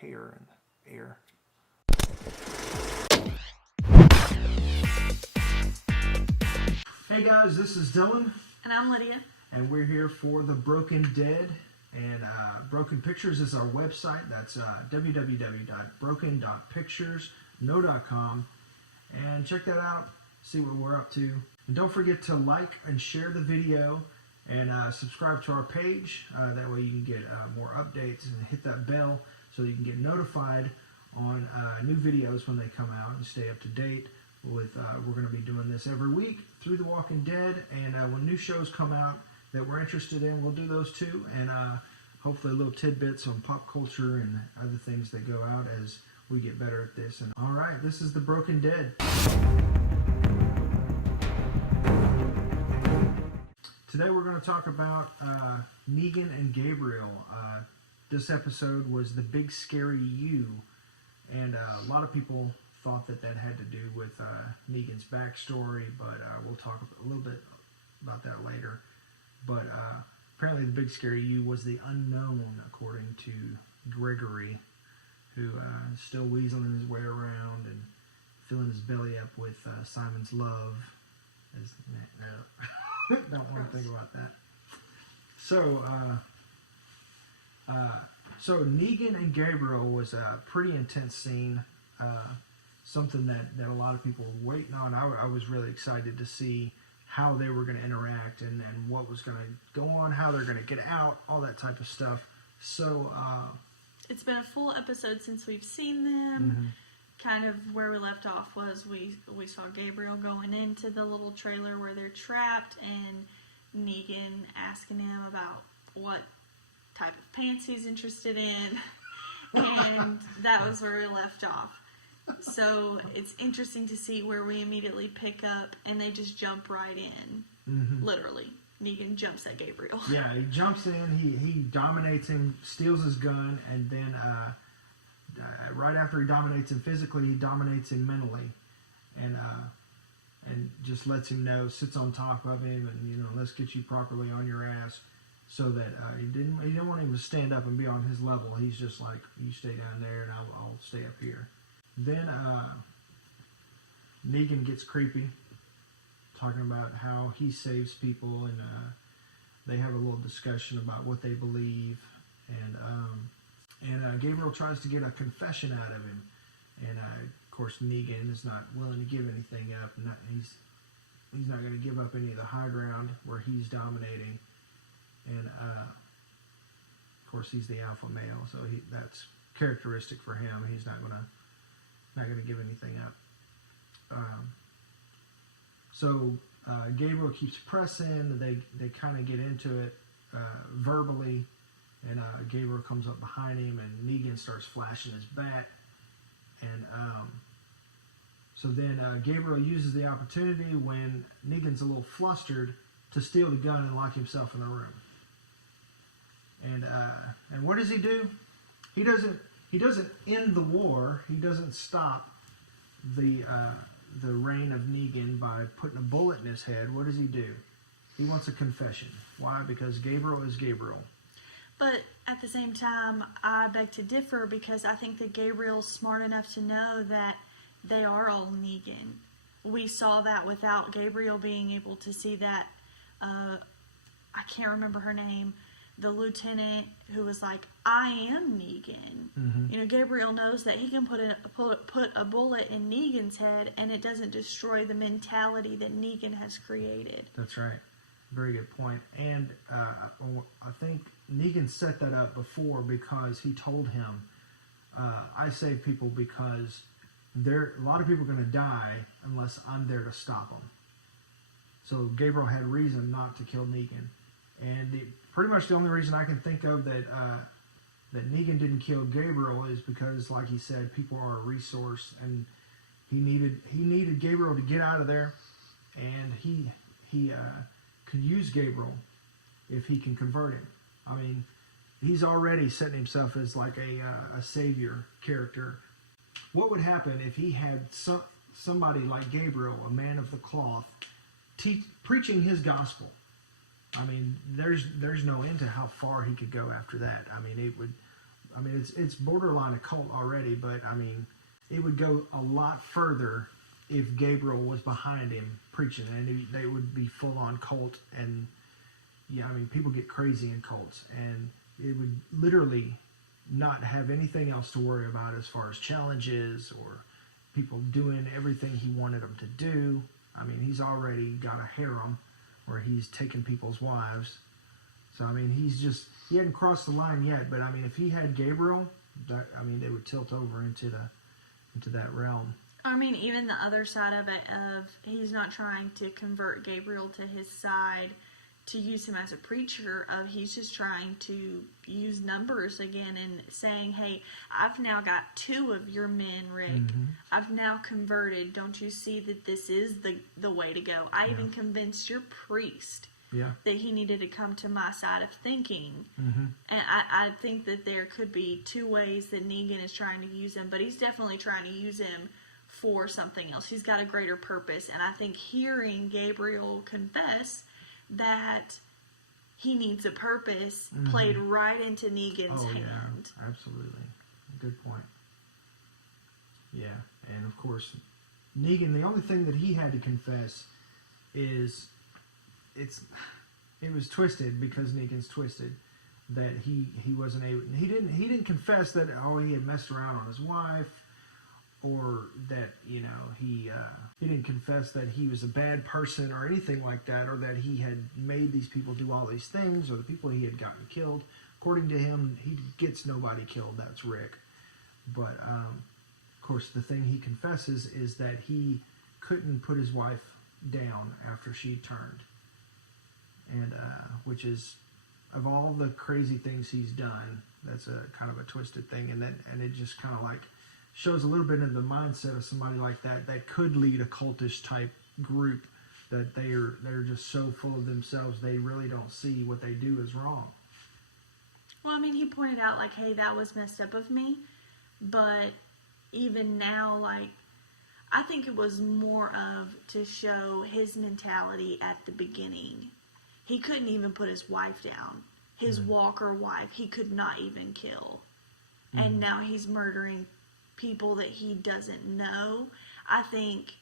hair in the air. Hey guys, this is Dylan. And I'm Lydia. And we're here for The Broken Dead. And Broken Pictures is our website. That's www.broken.pictures.com. And check that out, see what we're up to. And don't forget to like and share the video and subscribe to our page. That way you can get more updates and hit that bell so you can get notified on new videos when they come out and stay up to date with, we're going to be doing this every week through The Walking Dead, and when new shows come out that we're interested in, we'll do those too, and hopefully little tidbits on pop culture and other things that go out as we get better at this. And all right, this is The Broken Dead. Today we're going to talk about Negan and Gabriel. This episode was The Big Scary You, and a lot of people thought that had to do with Negan's backstory, but we'll talk a little bit about that later. But apparently the Big Scary You was the unknown, according to Gregory, who is still weaseling his way around and filling his belly up with Simon's love. No, don't want to think about that. So Negan and Gabriel was a pretty intense scene. Something that a lot of people were waiting on. I was really excited to see how they were going to interact and what was going to go on, how they're going to get out, all that type of stuff. So it's been a full episode since we've seen them. Mm-hmm. Kind of where we left off was we saw Gabriel going into the little trailer where they're trapped, and Negan asking him about what type of pants he's interested in, and that was where we left off. So it's interesting to see where we immediately pick up, and they just jump right in. Mm-hmm. Literally, Negan jumps at Gabriel. Yeah, he jumps in, he dominates him, steals his gun, and then right after he dominates him physically, he dominates him mentally, and just lets him know, sits on top of him, and let's get you properly on your ass, so that he didn't want him to stand up and be on his level. He's just like, you stay down there, and I'll stay up here. Then Negan gets creepy, talking about how he saves people, and they have a little discussion about what they believe, and Gabriel tries to get a confession out of him, and of course Negan is not willing to give anything up, and he's not going to give up any of the high ground where he's dominating, and of course he's the alpha male, so that's characteristic for him. He's not going to give anything up. So Gabriel keeps pressing. They kind of get into it verbally, and Gabriel comes up behind him, and Negan starts flashing his bat, and so then Gabriel uses the opportunity when Negan's a little flustered to steal the gun and lock himself in the room. And what does he do? He doesn't end the war. He doesn't stop the reign of Negan by putting a bullet in his head. What does he do? He wants a confession. Why? Because Gabriel is Gabriel. But at the same time, I beg to differ, because I think that Gabriel's smart enough to know that they are all Negan. We saw that without Gabriel being able to see that. I can't remember her name. The lieutenant who was like, I am Negan. Mm-hmm. Gabriel knows that he can put a bullet in Negan's head, and it doesn't destroy the mentality that Negan has created. That's right. Very good point. And I think Negan set that up before, because he told him, I save people because a lot of people are going to die unless I'm there to stop them. So Gabriel had reason not to kill Negan. And pretty much the only reason I can think of that Negan didn't kill Gabriel is because, like he said, people are a resource, and he needed Gabriel to get out of there, and he could use Gabriel if he can convert him. I mean, he's already setting himself as like a savior character. What would happen if he had somebody like Gabriel, a man of the cloth, preaching his gospel? I mean, there's no end to how far he could go after that. I mean, it would I mean, it's borderline occult already, but I mean, it would go a lot further if Gabriel was behind him preaching, and they would be full on cult. And yeah, I mean, people get crazy in cults, and it would literally not have anything else to worry about as far as challenges or people doing everything he wanted them to do. I mean, he's already got a harem where he's taking people's wives. So, I mean, he hadn't crossed the line yet, but I mean, if he had Gabriel, they would tilt over into that realm. I mean, even the other side of it, he's not trying to convert Gabriel to his side to use him as a preacher. He's just trying to use numbers again and saying, hey, I've now got 2 of your men, Rick. Mm-hmm. I've now converted. Don't you see that this is the way to go? I even convinced your priest that he needed to come to my side of thinking. Mm-hmm. And I think that there could be 2 ways that Negan is trying to use him, but he's definitely trying to use him for something else. He's got a greater purpose. And I think hearing Gabriel confess that he needs a purpose played right into Negan's hand. Yeah, absolutely. Good point. Yeah, and of course, Negan, the only thing that he had to confess is it was twisted because Negan's twisted, that he wasn't able, he didn't confess that he had messed around on his wife, or that he didn't confess that he was a bad person or anything like that, or that he had made these people do all these things, or the people he had gotten killed. According to him, he gets nobody killed. That's Rick. But of course, the thing he confesses is that he couldn't put his wife down after she turned, and which is, of all the crazy things he's done, that's a kind of a twisted thing, and it just kind of like shows a little bit of the mindset of somebody like that could lead a cultish type group, that they're just so full of themselves they really don't see what they do is wrong. Well, I mean, he pointed out, like, hey, that was messed up of me, but even now, like, I think it was more of to show his mentality at the beginning. He couldn't even put his wife down. His walker wife, he could not even kill. And now he's murdering people that he doesn't know. I think,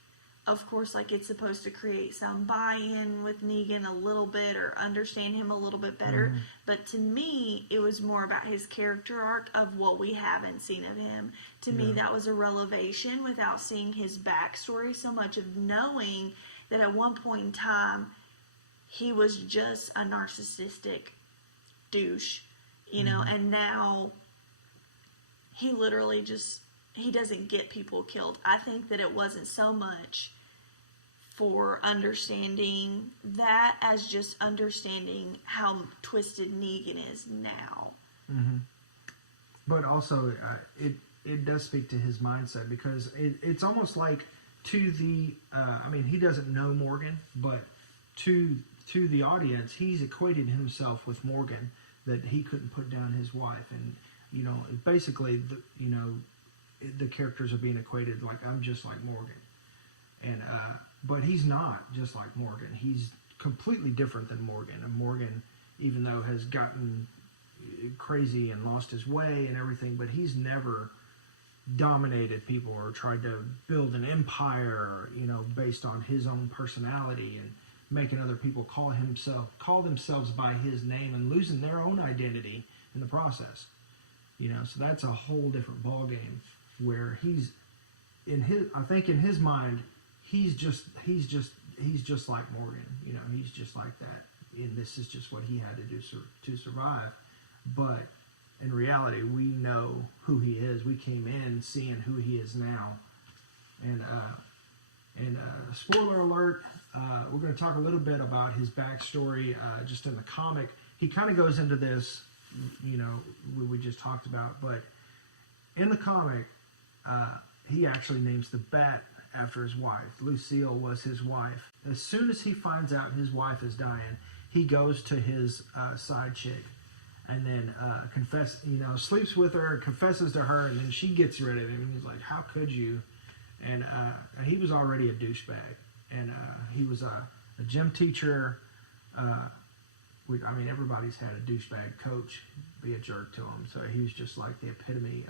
of course, like, it's supposed to create some buy-in with Negan a little bit, or understand him a little bit better. But to me, it was more about his character arc of what we haven't seen of him. To me, that was a revelation without seeing his backstory, so much of knowing that at one point in time, he was just a narcissistic douche, and now he literally he doesn't get people killed. I think that it wasn't so much for understanding that as just understanding how twisted Negan is now. But also, it does speak to his mindset, because it's almost like to the, he doesn't know Morgan, but to the audience, he's equated himself with Morgan, that he couldn't put down his wife. And, basically, the characters are being equated like, I'm just like Morgan. And but he's not just like Morgan. He's completely different than Morgan. And Morgan, even though has gotten crazy and lost his way and everything, but he's never dominated people or tried to build an empire, based on his own personality and making other people call themselves by his name and losing their own identity in the process. So that's a whole different ballgame, where I think in his mind, he's just like Morgan. He's just like that, and this is just what he had to do to survive. But in reality, we know who he is. We came in seeing who he is now, and spoiler alert, we're going to talk a little bit about his backstory. Just in the comic, he kind of goes into this, we just talked about, but in the comic, he actually names the bat after his wife. Lucille was his wife. As soon as he finds out his wife is dying, he goes to his side chick, and then sleeps with her, confesses to her, and then she gets rid of him. And he's like, "How could you?" And he was already a douchebag, and he was a gym teacher, I mean, everybody's had a douchebag coach be a jerk to him, so he was just like the epitome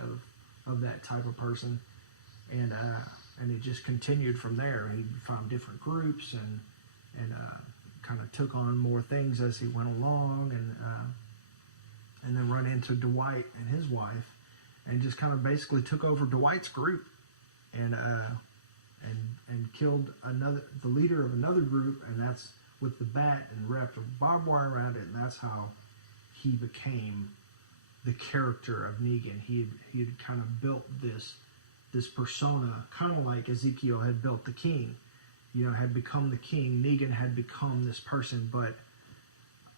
of that type of person, and it just continued from there. He found different groups and kind of took on more things as he went along, and then run into Dwight and his wife, and just kind of basically took over Dwight's group, and killed the leader of another group, and that's with the bat, and wrapped a barbed wire around it, and that's how he became the character of Negan. He had kind of built this persona, kind of like Ezekiel had built the king. Had become the king. Negan had become this person, but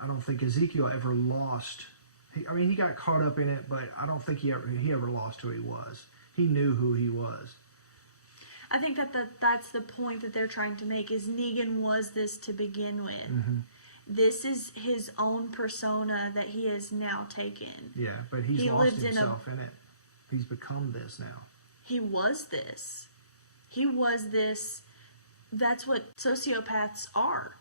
I don't think Ezekiel ever lost. He got caught up in it, but I don't think he ever lost who he was. He knew who he was. I think that's the point that they're trying to make, is Negan was this to begin with. Mm-hmm. This is his own persona that he has now taken. Yeah, but he lost himself in it. He's become this now. He was this. He was this. That's what sociopaths are.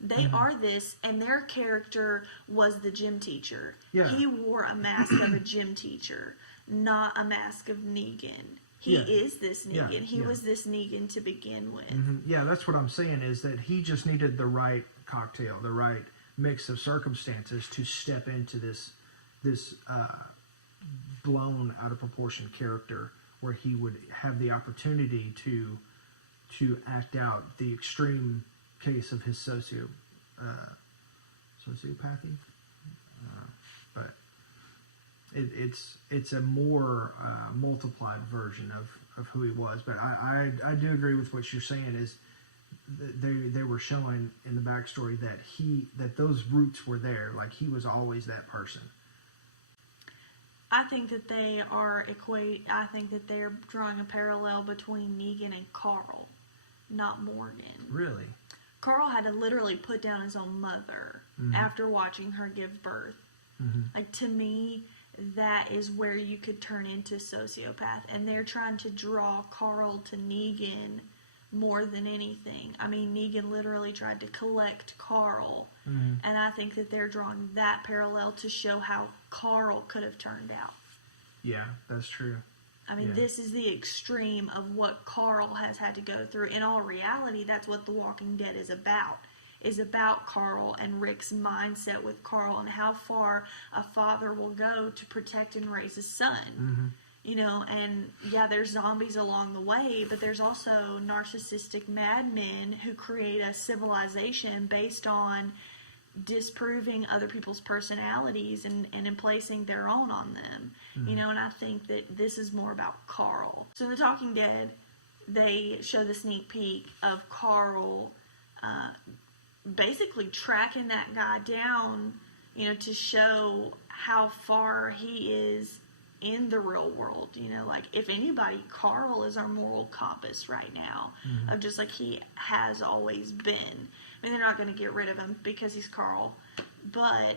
They are this, and their character was the gym teacher. Yeah. He wore a mask of a gym teacher, not a mask of Negan. He is this Negan. Yeah. He was this Negan to begin with. Mm-hmm. Yeah, that's what I'm saying, is that he just needed the right cocktail, the right mix of circumstances to step into this blown out of proportion character, where he would have the opportunity to act out the extreme case of his sociopathy. But it's a more multiplied version of who he was. But I do agree with what you're saying, is they were showing in the backstory that those roots were there, like he was always that person. I think that they are I think that they're drawing a parallel between Negan and Carl, not Morgan. Really? Carl had to literally put down his own mother after watching her give birth. Mm-hmm. Like, to me, that is where you could turn into sociopath. And they're trying to draw Carl to Negan more than anything. I mean, Negan literally tried to collect Carl. Mm-hmm. And I think that they're drawing that parallel to show how Carl could have turned out. Yeah, that's true. I mean, this is the extreme of what Carl has had to go through. In all reality, that's what The Walking Dead is about Carl and Rick's mindset with Carl, and how far a father will go to protect and raise his son. Mm-hmm. And there's zombies along the way, but there's also narcissistic madmen who create a civilization based on disproving other people's personalities and emplacing their own on them. Mm-hmm. And I think that this is more about Carl. So in The Talking Dead, they show the sneak peek of Carl basically tracking that guy down, to show how far he is in the real world. Like, if anybody, Carl is our moral compass right now, of just like he has always been. I mean, they're not going to get rid of him because he's Carl, but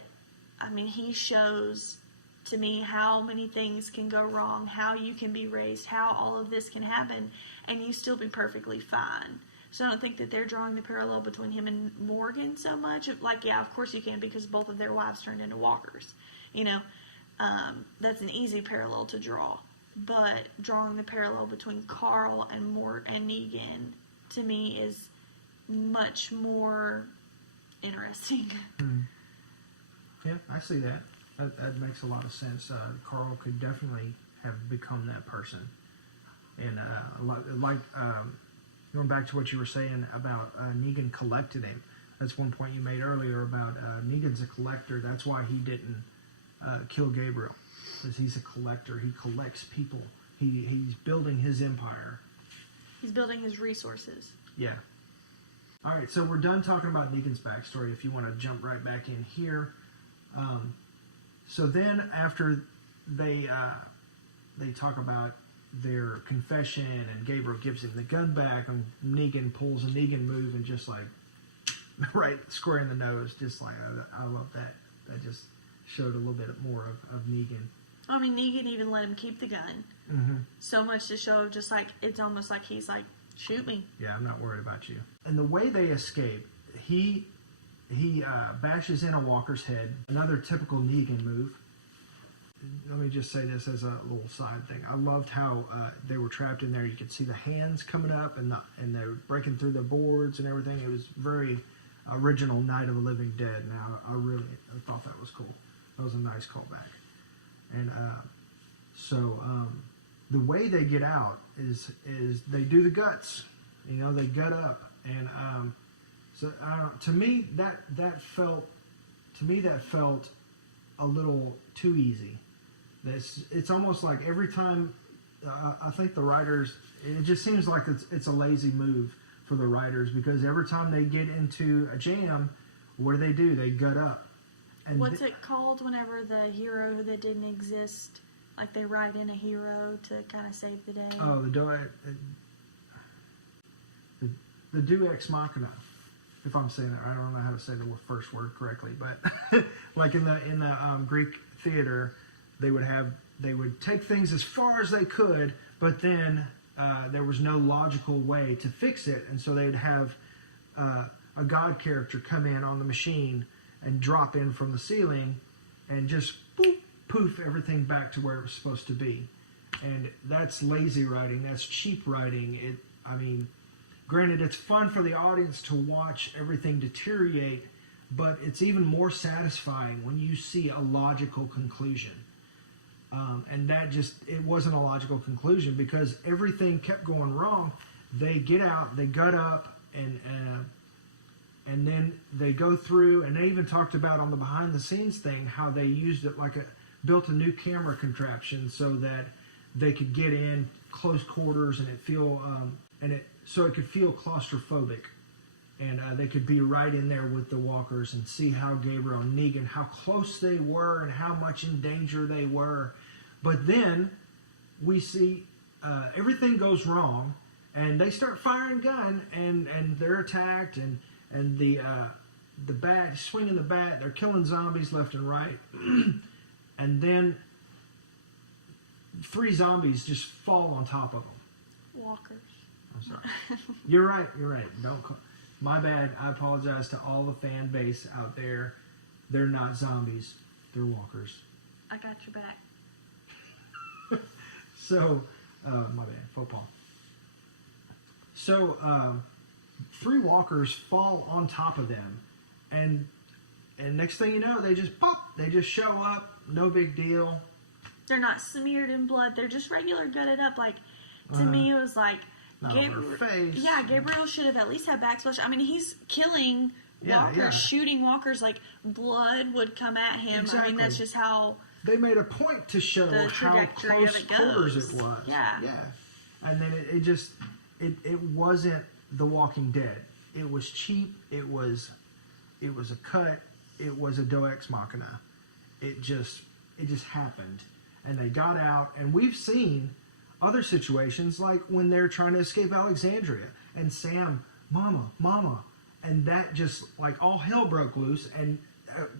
I mean, he shows to me how many things can go wrong, how you can be raised, how all of this can happen, and you still be perfectly fine. So I don't think that they're drawing the parallel between him and Morgan so much. Like, yeah, of course you can, because both of their wives turned into walkers. That's an easy parallel to draw. But drawing the parallel between Carl and Negan, to me, is much more interesting. Yeah, I see that. That makes a lot of sense. Carl could definitely have become that person. And going back to what you were saying about Negan collected him, that's one point you made earlier about Negan's a collector. That's why he didn't kill Gabriel, because he's a collector. He collects people. He's building his empire. He's building his resources. Yeah. All right, so we're done talking about Negan's backstory. If you want to jump right back in here. So then after they talk about their confession and Gabriel gives him the gun back, and Negan pulls a Negan move and just like right square in the nose, just like I love that. That just showed a little bit more of Negan. I mean, Negan even let him keep the gun. Mm-hmm. So much to show, just like, it's almost like he's like, shoot me. Yeah, I'm not worried about you. And the way they escape, he he bashes in a walker's head. Another typical Negan move. Let me just say this as a little side thing. I loved how they were trapped in there. You could see the hands coming up and they're breaking through the boards and everything. It was very original Night of the Living Dead. Now I thought that was cool. That was a nice callback. And so the way they get out is they do the guts. You know, they gut up, and so I don't know, to me that felt a little too easy. It's almost like every time I think the writers, it just seems like it's a lazy move for the writers, because every time they get into a jam, what do? They gut up. And what's it called whenever the hero that didn't exist, like they write in a hero to kind of save the day? Oh, the Deus Ex Machina. If I'm saying that right, I don't know how to say the first word correctly, but like in the Greek theater, they would take things as far as they could, but then there was no logical way to fix it, and so they'd have a god character come in on the machine and drop in from the ceiling and just boop, poof everything back to where it was supposed to be. And that's lazy writing. That's cheap writing. Granted, it's fun for the audience to watch everything deteriorate, but it's even more satisfying when you see a logical conclusion. And it wasn't a logical conclusion, because everything kept going wrong. They get out, they gut up, and then they go through, and they even talked about on the behind the scenes thing how they used it built a new camera contraption so that they could get in close quarters and so it could feel claustrophobic, and they could be right in there with the walkers and see how Gabriel and Negan, how close they were and how much in danger they were. But then we see everything goes wrong, and they start firing gun, and they're attacked, and the bat, swinging the bat, they're killing zombies left and right, and then 3 zombies just fall on top of them. Walkers. I'm sorry. You're right. My bad. I apologize to all the fan base out there. They're not zombies. They're walkers. I got your back. So, my bad. Faux pas. So, 3 walkers fall on top of them, and next thing you know, they just pop. They just show up. No big deal. They're not smeared in blood. They're just regular gutted up. Like, to me, it was like, Gabriel should have at least had backsplash. I mean, he's killing walkers, shooting walkers, like blood would come at him. Exactly. I mean, that's just how they made a point to show how close quarters it was. Yeah. And then it wasn't The Walking Dead. It was cheap. It was a cut. It was a Deus Ex Machina. It just happened, and they got out. And we've seen other situations, like when they're trying to escape Alexandria, and Sam, mama, and that just, like, all hell broke loose, and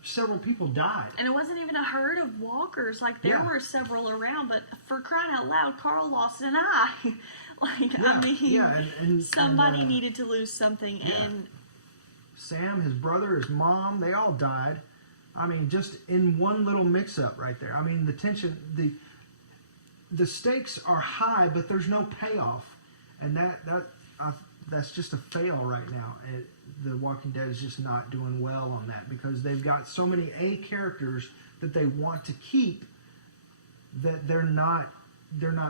several people died. And it wasn't even a herd of walkers. Like, there were several around, but for crying out loud, Carl lost an eye. Somebody needed to lose something, and Sam, his brother, his mom, they all died. I mean, just in one little mix-up right there. I mean, the tension, the stakes are high, but there's no payoff, and that's just a fail right now. The Walking Dead is just not doing well on that, because they've got so many A characters that they want to keep that they're not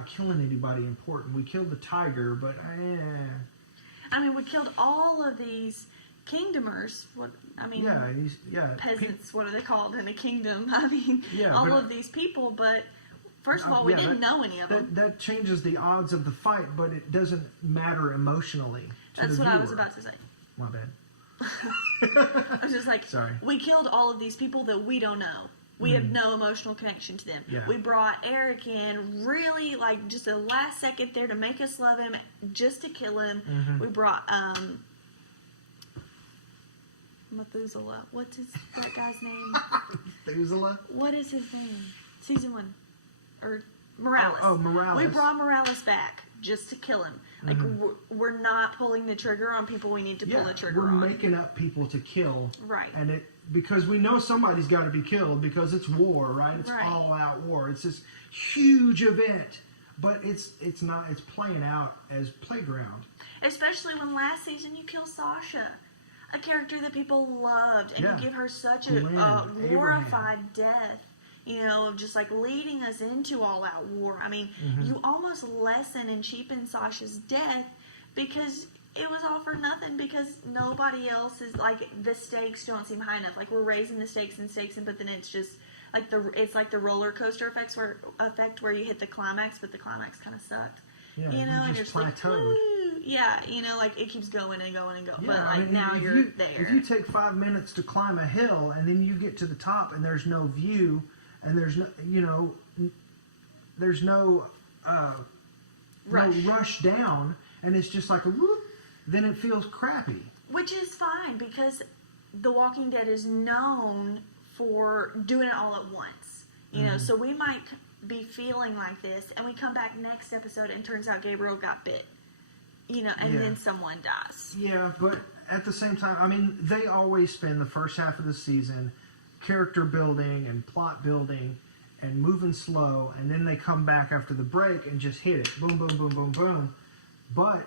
killing anybody important. We killed the tiger, but I mean, we killed all of these kingdomers. Peasants. What are they called in a kingdom? I mean, all of these people, but. First of all, we didn't know any of them. That changes the odds of the fight, but it doesn't matter emotionally to That's the what viewer. I was about to say. My bad. I was just like, sorry. We killed all of these people that we don't know. We have no emotional connection to them. Yeah. We brought Eric in really, like, just a last second there to make us love him, just to kill him. Mm-hmm. We brought Methuselah. What's that guy's name? Methuselah? What is his name? Season 1. Or Morales. Oh, Morales. We brought Morales back just to kill him. Like, we're not pulling the trigger on people we need to pull the trigger on. We're making up people to kill. Right. And because we know somebody's got to be killed because it's war, right? It's Right. all out war. It's this huge event, but it's not. It's playing out as playground. Especially when last season you kill Sasha, a character that people loved, and you give her such a glorified death. You know, of just like leading us into all out war. I mean, you almost lessen and cheapen Sasha's death because it was all for nothing, because nobody else is like, the stakes don't seem high enough. Like, we're raising the stakes, but then it's just like it's like the roller coaster effect where you hit the climax, but the climax kind of sucked. Yeah, you know, and you're just just plateaued. like, woo. Yeah, you know, like it keeps going and going and going. Yeah, but like I mean, now you're there. If you take 5 minutes to climb a hill and then you get to the top and there's no view and there's no, there's no rush down, and it's just like a whoop, then it feels crappy. Which is fine, because The Walking Dead is known for doing it all at once. You know, so we might be feeling like this, and we come back next episode and turns out Gabriel got bit. You know, and then someone dies. Yeah, but at the same time, I mean, they always spend the first half of the season character building and plot building and moving slow, and then they come back after the break and just hit it. Boom, boom, boom, boom, boom. But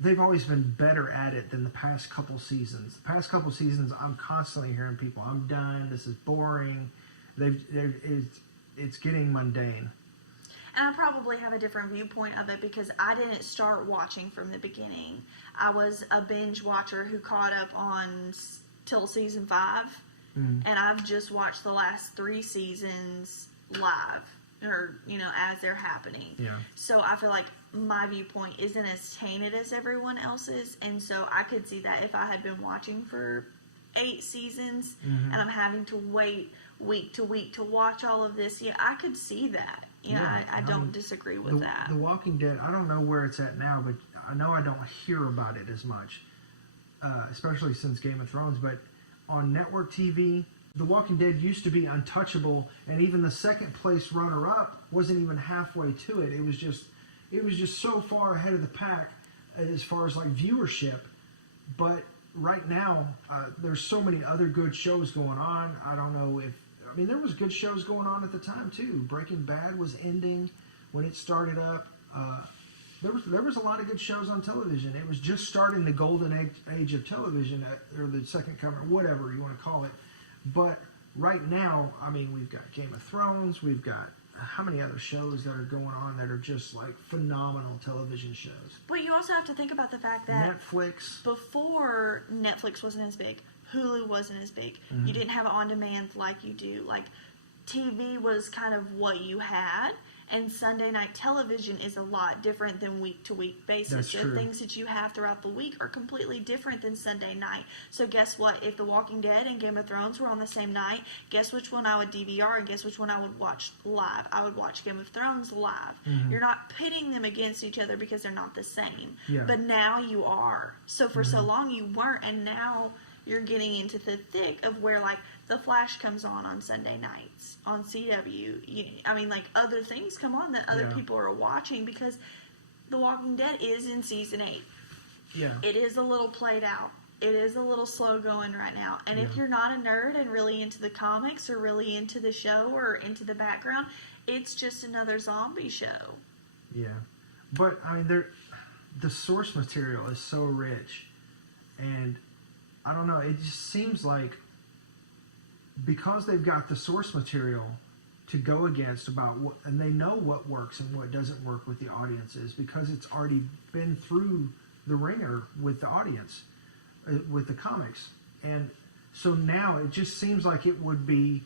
they've always been better at it than the past couple seasons. The past couple seasons, I'm constantly hearing people, I'm done, this is boring. It's getting mundane. And I probably have a different viewpoint of it because I didn't start watching from the beginning. I was a binge watcher who caught up on till season 5. And I've just watched the last 3 seasons live, or, as they're happening. Yeah. So I feel like my viewpoint isn't as tainted as everyone else's. And so I could see that if I had been watching for 8 seasons and I'm having to wait week to week to watch all of this, I could see that. I don't disagree with that. The Walking Dead, I don't know where it's at now, but I know I don't hear about it as much, especially since Game of Thrones. But on network TV, The Walking Dead used to be untouchable, and even the second place runner-up wasn't even halfway to it. It was just so far ahead of the pack as far as like viewership. But right now, there's so many other good shows going on. I don't know if. I mean, there was good shows going on at the time too. Breaking Bad was ending when it started up. There was a lot of good shows on television. It was just starting the golden age of television, or the second coming, whatever you want to call it. But right now, I mean, we've got Game of Thrones. We've got how many other shows that are going on that are just like phenomenal television shows. But you also have to think about the fact that Netflix. Before Netflix wasn't as big, Hulu wasn't as big. You didn't have on-demand like you do. Like, TV was kind of what you had, and Sunday night television is a lot different than week-to-week basis. That's true. The things that you have throughout the week are completely different than Sunday night. So guess what? If The Walking Dead and Game of Thrones were on the same night, guess which one I would DVR and guess which one I would watch live? I would watch Game of Thrones live. You're not pitting them against each other because they're not the same. Yeah. But now you are. So for so long you weren't, and now you're getting into the thick of where, like, The Flash comes on Sunday nights on CW. I mean, like, other things come on that other people are watching because The Walking Dead is in season 8. Yeah. It is a little played out. It is a little slow going right now. And if you're not a nerd and really into the comics or really into the show or into the background, it's just another zombie show. Yeah. But, I mean, the source material is so rich, and I don't know, it just seems like because they've got the source material to go against about what, and they know what works and what doesn't work with the audiences because it's already been through the ringer with the audience, with the comics. And so now it just seems like it would be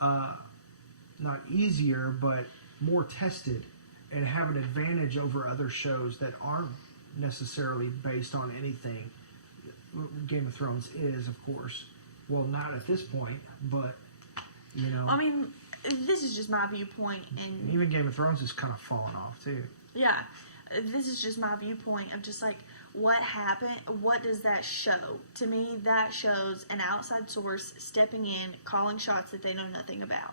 not easier, but more tested and have an advantage over other shows that aren't necessarily based on anything. Game of Thrones is, of course. Well, not at this point, but, I mean, this is just my viewpoint. And even Game of Thrones is kind of falling off, too. Yeah. This is just my viewpoint of just, like, what happened, what does that show? To me, that shows an outside source stepping in, calling shots that they know nothing about.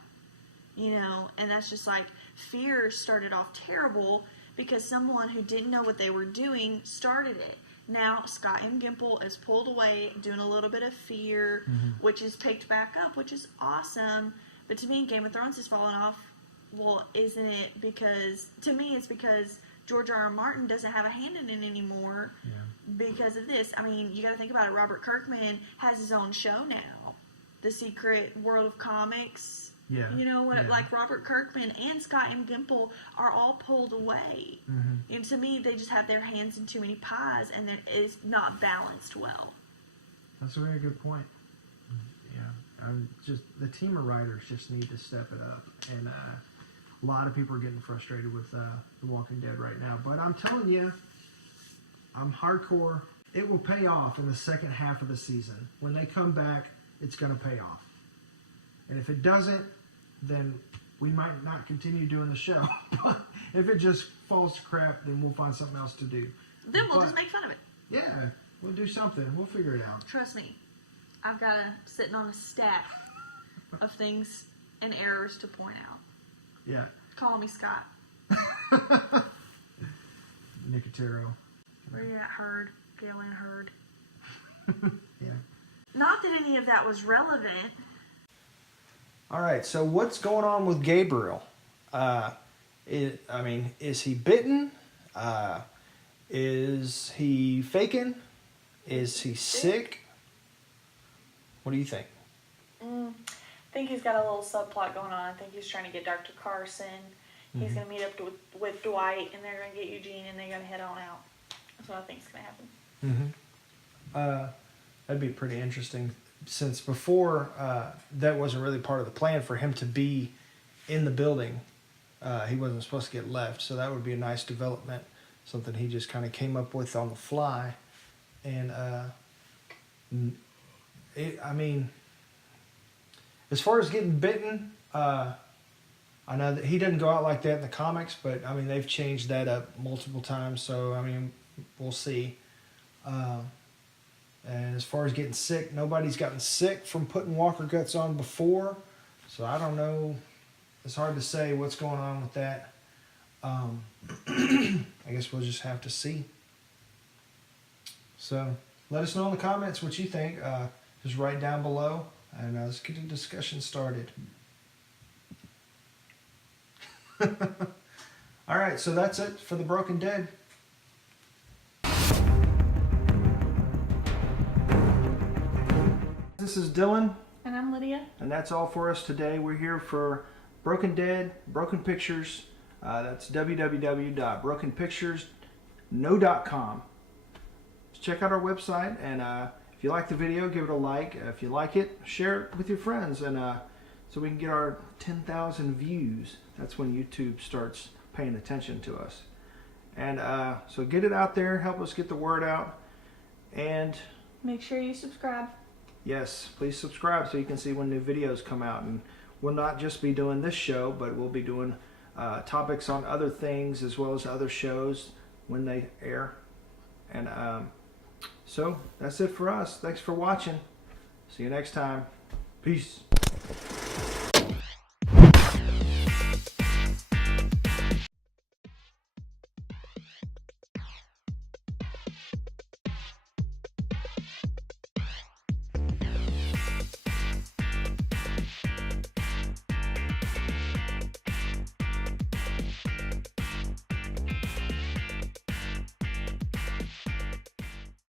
And that's just, like, Fear started off terrible because someone who didn't know what they were doing started it. Now Scott M. Gimple is pulled away, doing a little bit of Fear, which is picked back up, which is awesome. But to me, Game of Thrones has fallen off. Well, isn't it because, to me, it's because George R. R. Martin doesn't have a hand in it anymore because of this. I mean, you got to think about it. Robert Kirkman has his own show now, The Secret World of Comics. Yeah. You know what? Like Robert Kirkman and Scott M. Gimple are all pulled away. And to me, they just have their hands in too many pies, and it's not balanced well. That's a very good point. Yeah. Just the team of writers just need to step it up, and a lot of people are getting frustrated with The Walking Dead right now. But I'm telling you, I'm hardcore. It will pay off in the second half of the season. When they come back, it's going to pay off. And if it doesn't, then we might not continue doing the show. But if it just falls to crap, then we'll find something else to do. Then we'll just make fun of it. Yeah, we'll do something. We'll figure it out. Trust me, I've got sitting on a stack of things and errors to point out. Yeah. Call me Scott. Nicotero. Where you at, Hurd? Galen Hurd. Yeah. Not that any of that was relevant. All right, so what's going on with Gabriel? Is he bitten? Is he faking? Is he sick? What do you think? I think he's got a little subplot going on. I think he's trying to get Dr. Carson. He's going to meet up with Dwight, and they're going to get Eugene, and they're going to head on out. That's what I think is going to happen. That'd be pretty interesting, since before that wasn't really part of the plan for him to be in the building. He wasn't supposed to get left, so that would be a nice development, something he just kind of came up with on the fly. And as far as getting bitten, I know that he doesn't go out like that in the comics, but I mean they've changed that up multiple times, so I mean we'll see. And as far as getting sick, nobody's gotten sick from putting Walker Guts on before. So I don't know. It's hard to say what's going on with that. I guess we'll just have to see. So let us know in the comments what you think. Just write down below. And let's get the discussion started. All right, so that's it for The Broken Dead. This is Dylan. And I'm Lydia. And that's all for us today. We're here for Broken Dead, Broken Pictures. That's www.brokenpicturesno.com. Check out our website, and if you like the video, give it a like. If you like it, share it with your friends, and so we can get our 10,000 views. That's when YouTube starts paying attention to us. And so get it out there, help us get the word out, and Make sure you subscribe. yes, please subscribe so you can see when new videos come out. And we'll not just be doing this show, but we'll be doing topics on other things as well as other shows when they air. And so that's it for us. Thanks for watching. See you next time. Peace.